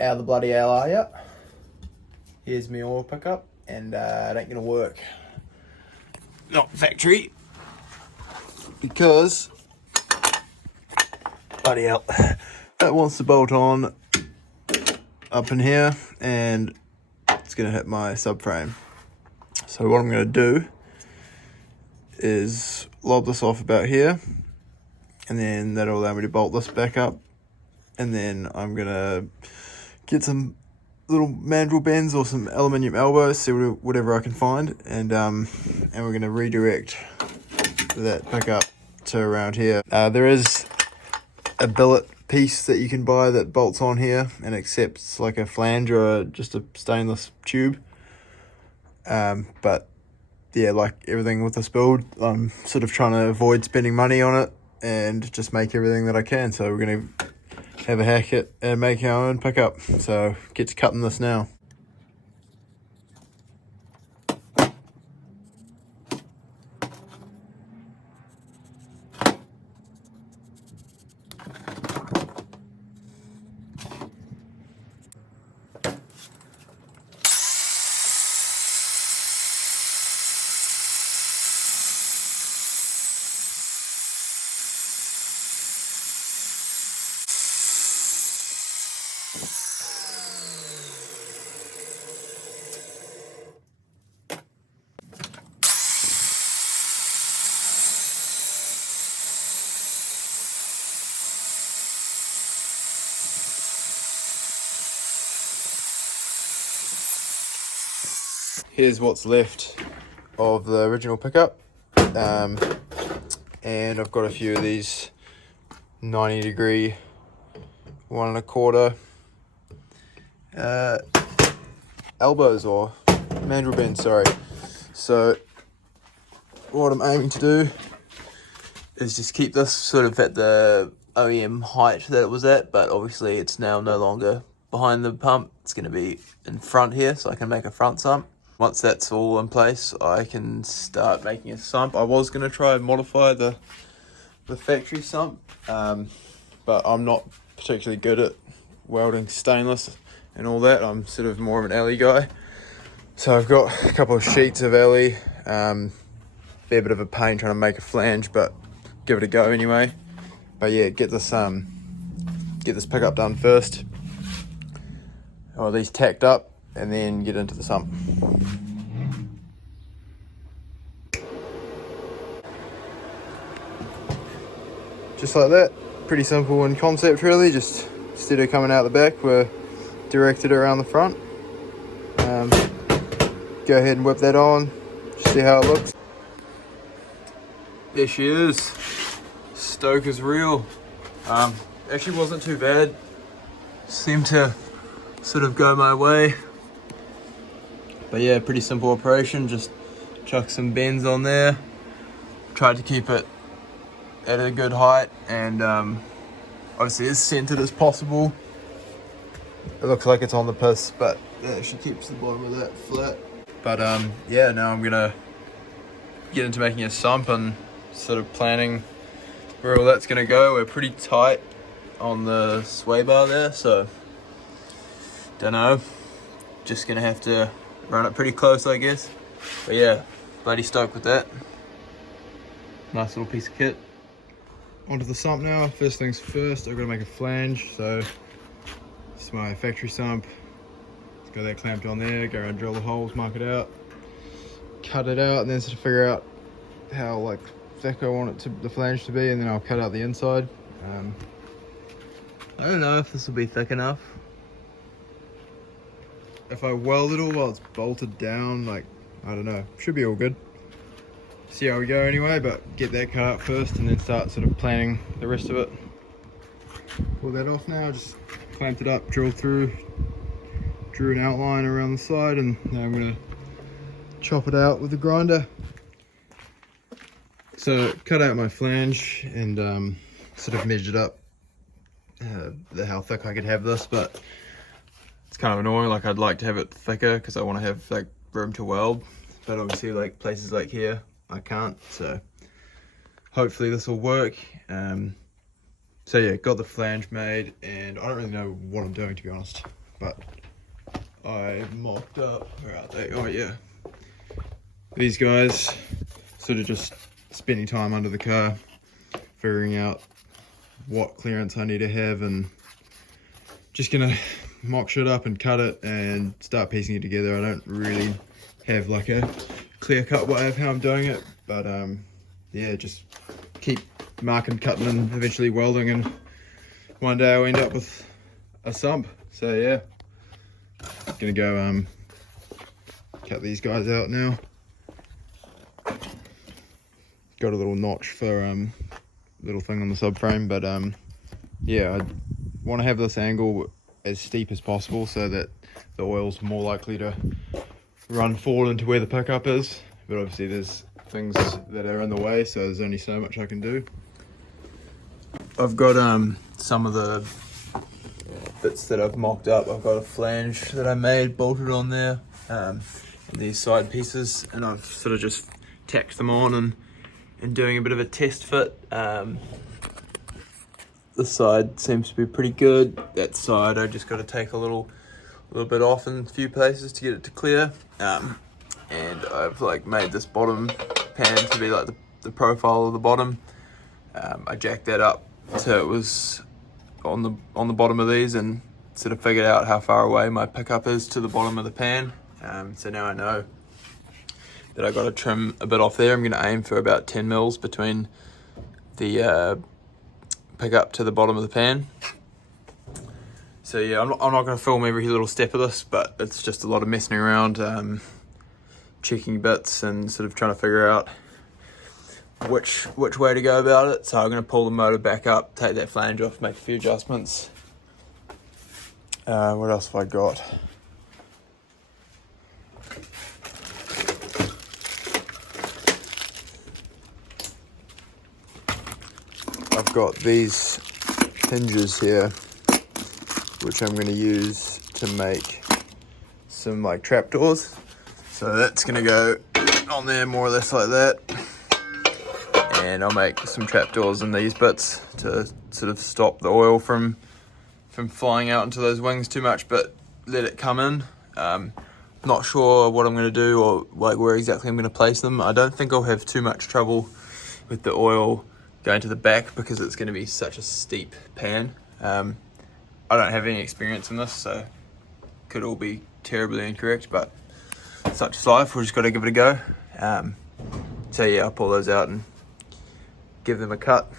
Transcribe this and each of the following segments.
How the bloody hell are ya? Here's my oil pickup, and it ain't gonna work. Not factory. Because, bloody hell, it wants to bolt on up in here, and it's gonna hit my subframe. So what I'm gonna do is lob this off about here, and then that'll allow me to bolt this back up, and then I'm gonna get some little mandrel bends or some aluminium elbows, see whatever I can find, and we're gonna redirect that pickup to around here. There is a billet piece that you can buy that bolts on here and accepts like a flange or just a stainless tube, but yeah, like everything with this build, I'm sort of trying to avoid spending money on it and just make everything that I can. So we're gonna have a hack it and make our own pickup. So get to cutting this now. Here's what's left of the original pickup, and I've got a few of these 90-degree 1 1/4 elbows, or mandrel bends, sorry. So what I'm aiming to do is just keep this sort of at the OEM height that it was at, but obviously it's now no longer behind the pump. It's going to be in front here, so I can make a front sump. Once that's all in place, I can start making a sump. I was going to try and modify the factory sump, but I'm not particularly good at welding stainless and all that. I'm sort of more of an alley guy. So I've got a couple of sheets of alley. Be a bit of a pain trying to make a flange, but give it a go anyway. But yeah, get this pickup done first, or at least tacked up, and then get into the sump. Just like that, pretty simple in concept really. Just instead of coming out the back, we're directed around the front. Go ahead and whip that on, see how it looks. There she is. Stoke is real. Actually wasn't too bad. Seemed to sort of go my way. But yeah, pretty simple operation. Just chuck some bends on there. Tried to keep it at a good height, and obviously as centered as possible. It looks like it's on the piss, but it actually keeps the bottom of that flat. But yeah, now I'm gonna get into making a sump and sort of planning where all that's gonna go. We're pretty tight on the sway bar there, so don't know. Just gonna have to run it pretty close, I guess. But yeah, bloody stoked with that. Nice little piece of kit. Onto the sump now. First things first, I've got to make a flange. So this is my factory sump. It's got that clamped on there. Go around, drill the holes, mark it out, cut it out, and then sort of figure out how like thick I want the flange to be, and then I'll cut out the inside. I don't know if this will be thick enough. If I weld it all while it's bolted down, like, I don't know, should be all good. See how we go anyway, but get that cut out first and then start sort of planning the rest of it. Pull that off now, just clamped it up, drilled through, drew an outline around the side, and now I'm gonna chop it out with the grinder. So cut out my flange and sort of measured up how thick I could have this, but it's kind of annoying. Like, I'd like to have it thicker because I want to have like room to weld, but obviously like places like here I can't, so hopefully this will work. So yeah, got the flange made, and I don't really know what I'm doing, to be honest. but I mocked up, where are they? Oh yeah, these guys, sort of just spending time under the car, figuring out what clearance I need to have, and just gonna mock shit up and cut it and start piecing it together. I don't really have like a clear-cut way of how I'm doing it, but yeah, just keep marking, cutting, and eventually welding, and one day I'll end up with a sump. So yeah, gonna go cut these guys out now. Got a little notch for little thing on the subframe, but yeah, I want to have this angle as steep as possible so that the oil's more likely to run forward into where the pickup is, but obviously there's things that are in the way, so there's only so much I can do. I've got some of the bits that I've mocked up. I've got a flange that I made bolted on there, and these side pieces, and I've sort of just tacked them on and doing a bit of a test fit. This side seems to be pretty good. That side I just got to take a little bit off in a few places to get it to clear. And I've like made this bottom pan to be like the profile of the bottom. I jacked that up so it was on the bottom of these, and sort of figured out how far away my pickup is to the bottom of the pan. So now I know that I got to trim a bit off there. I'm going to aim for about 10 mils between the pickup to the bottom of the pan. So yeah, I'm not going to film every little step of this, but it's just a lot of messing around, checking bits and sort of trying to figure out which way to go about it. So I'm going to pull the motor back up, take that flange off, make a few adjustments. What else have I got? I've got these hinges here, which I'm going to use to make some like trapdoors. So that's going to go on there more or less like that. And I'll make some trapdoors in these bits to sort of stop the oil from flying out into those wings too much, but let it come in. Not sure what I'm going to do or like where exactly I'm going to place them. I don't think I'll have too much trouble with the oil going to the back because it's going to be such a steep pan. I don't have any experience in this, so could all be terribly incorrect, but such is life. We've just got to give it a go. So yeah, I'll pull those out and give them a cut.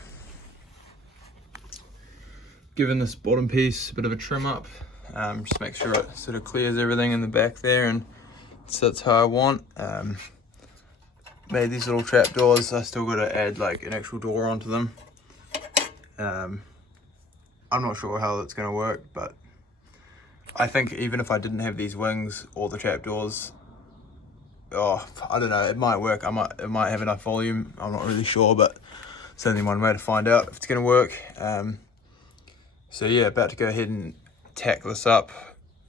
Giving this bottom piece a bit of a trim up, just make sure it sort of clears everything in the back there and sits how I want. Made these little trap doors. I still got to add like an actual door onto them. I'm not sure how that's going to work, but I think even if I didn't have these wings or the trap doors, I don't know, it might work. It might have enough volume. I'm not really sure, but it's only one way to find out if it's going to work. So yeah, about to go ahead and tack this up.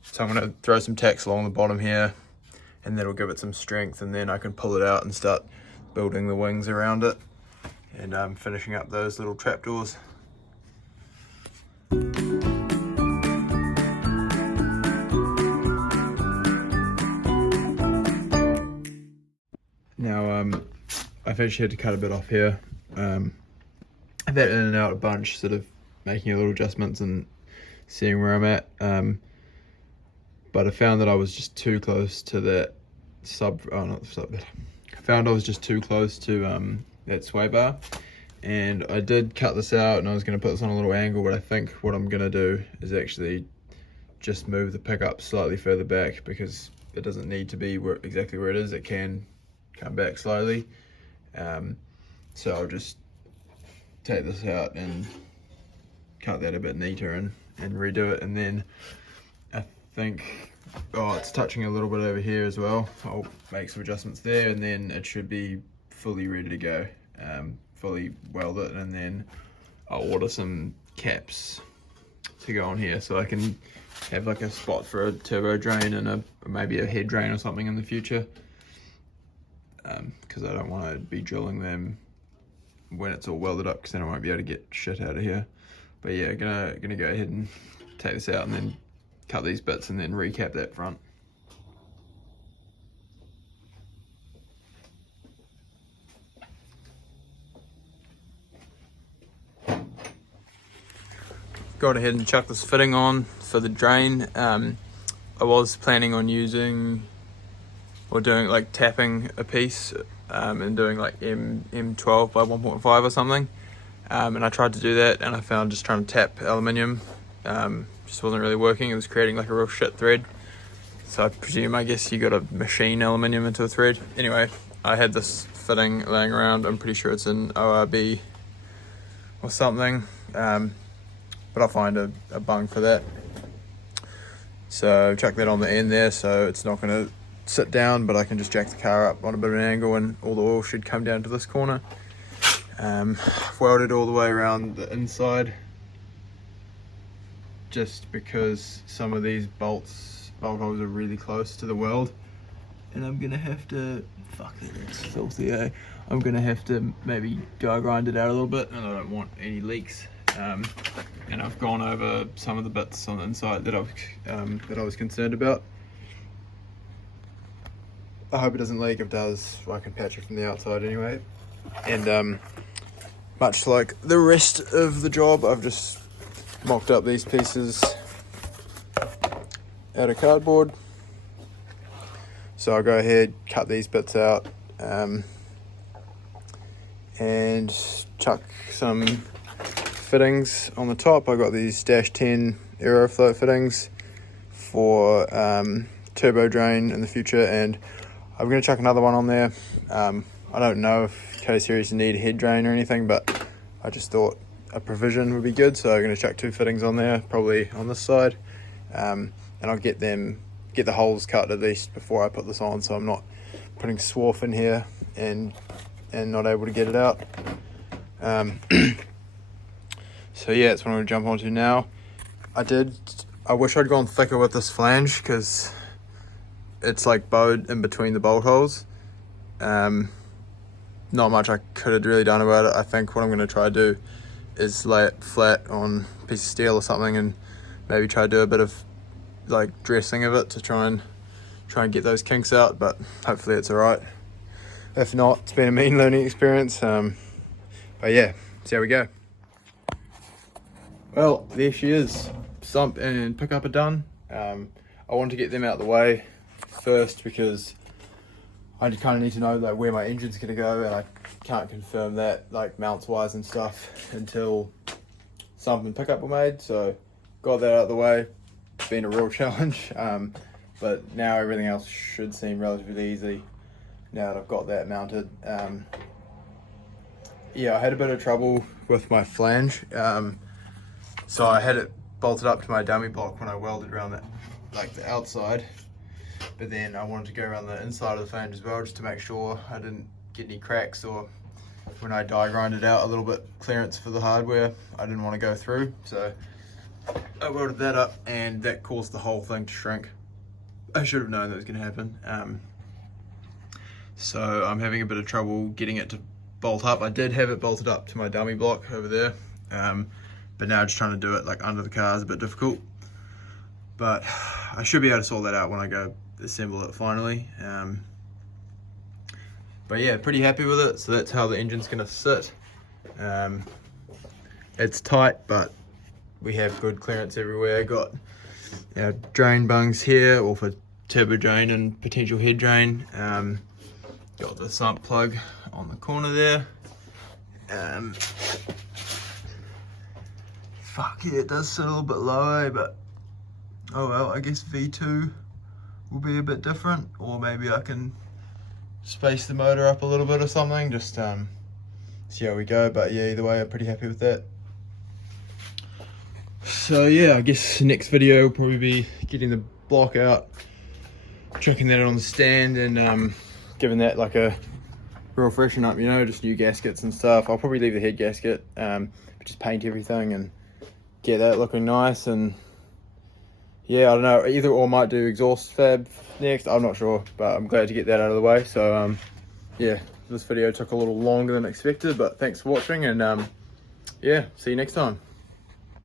So I'm going to throw some tacks along the bottom here, and that'll give it some strength, and then I can pull it out and start building the wings around it, and finishing up those little trapdoors. Now I've actually had to cut a bit off here. I've had in and out a bunch, sort of making a little adjustments and seeing where I'm at. But I found that I was just too close to that I found I was just too close to that sway bar, and I did cut this out, and I was going to put this on a little angle, but I think what I'm going to do is actually just move the pickup slightly further back, because it doesn't need to be exactly where it is. It can come back slowly. So I'll just take this out and cut that a bit neater and redo it, and then I think, it's touching a little bit over here as well. I'll make some adjustments there, and then it should be fully ready to go. Fully weld it, and then I'll order some caps to go on here, so I can have like a spot for a turbo drain and maybe a head drain or something in the future. Because I don't want to be drilling them when it's all welded up, because then I won't be able to get shit out of here. But yeah, gonna go ahead and take this out and then cut these bits and then recap that front. Gone ahead and chucked this fitting on for the drain. I was planning on using or doing like tapping a piece and doing like M12 by 1.5 or something. And I tried to do that and I found just trying to tap aluminium just wasn't really working. It was creating like a real shit thread. So I guess you got to machine aluminium into a thread. Anyway, I had this fitting laying around. I'm pretty sure it's in ORB or something. But I'll find a bung for that. So chuck that on the end there so it's not going to sit down, but I can just jack the car up on a bit of an angle and all the oil should come down to this corner. I've welded all the way around the inside just because some of these bolt holes are really close to the weld. And I'm going to have to, fuck that, it's filthy, eh? I'm going to have to maybe grind it out a little bit and I don't want any leaks. And I've gone over some of the bits on the inside that I was concerned about. I hope it doesn't leak. If it does, I can patch it from the outside anyway. And much like the rest of the job, I've just mocked up these pieces out of cardboard. So I'll go ahead, cut these bits out, and chuck some fittings on the top. I got these -10 Aerofloat fittings for turbo drain in the future, and I'm going to chuck another one on there. I don't know if K-series need a head drain or anything, but I just thought a provision would be good, so I'm going to chuck 2 fittings on there, probably on this side, and I'll get the holes cut at least before I put this on, so I'm not putting swarf in here and not able to get it out. So yeah, that's what I'm going to jump onto now. I wish I'd gone thicker with this flange because it's like bowed in between the bolt holes. Not much I could have really done about it. I think what I'm going to try to do is lay it flat on a piece of steel or something and maybe try to do a bit of like dressing of it to try and get those kinks out, but hopefully it's alright. If not, it's been a mean learning experience. But yeah, see how we go. Well, there she is. Sump and pickup are done. I wanted to get them out of the way first because I kind of need to know like where my engine's going to go, and I can't confirm that like mounts wise and stuff until sump and pickup were made. So got that out of the way. It's been a real challenge, but now everything else should seem relatively easy now that I've got that mounted. Yeah, I had a bit of trouble with my flange. So I had it bolted up to my dummy block when I welded around that, like the outside, but then I wanted to go around the inside of the flange as well just to make sure I didn't get any cracks, or when I die grinded out a little bit clearance for the hardware, I didn't want to go through. So I welded that up and that caused the whole thing to shrink. I should have known that was going to happen. So I'm having a bit of trouble getting it to bolt up. I did have it bolted up to my dummy block over there. But now just trying to do it like under the car is a bit difficult. But I should be able to sort that out when I go assemble it finally. But yeah, pretty happy with it. So that's how the engine's gonna sit. It's tight, but we have good clearance everywhere. Got drain bungs here, all for turbo drain and potential head drain. Got the sump plug on the corner there. Fuck yeah, it does sit a little bit low, but oh well, I guess V2 will be a bit different, or maybe I can space the motor up a little bit or something, just see how we go. But yeah, either way, I'm pretty happy with that. So yeah, I guess next video will probably be getting the block out, chucking that on the stand, and giving that like a real freshen up, you know, just new gaskets and stuff. I'll probably leave the head gasket, just paint everything and get that looking nice. And yeah, I don't know, either or might do exhaust fab next, I'm not sure, but I'm glad to get that out of the way. So yeah, this video took a little longer than expected, but thanks for watching, and yeah, see you next time.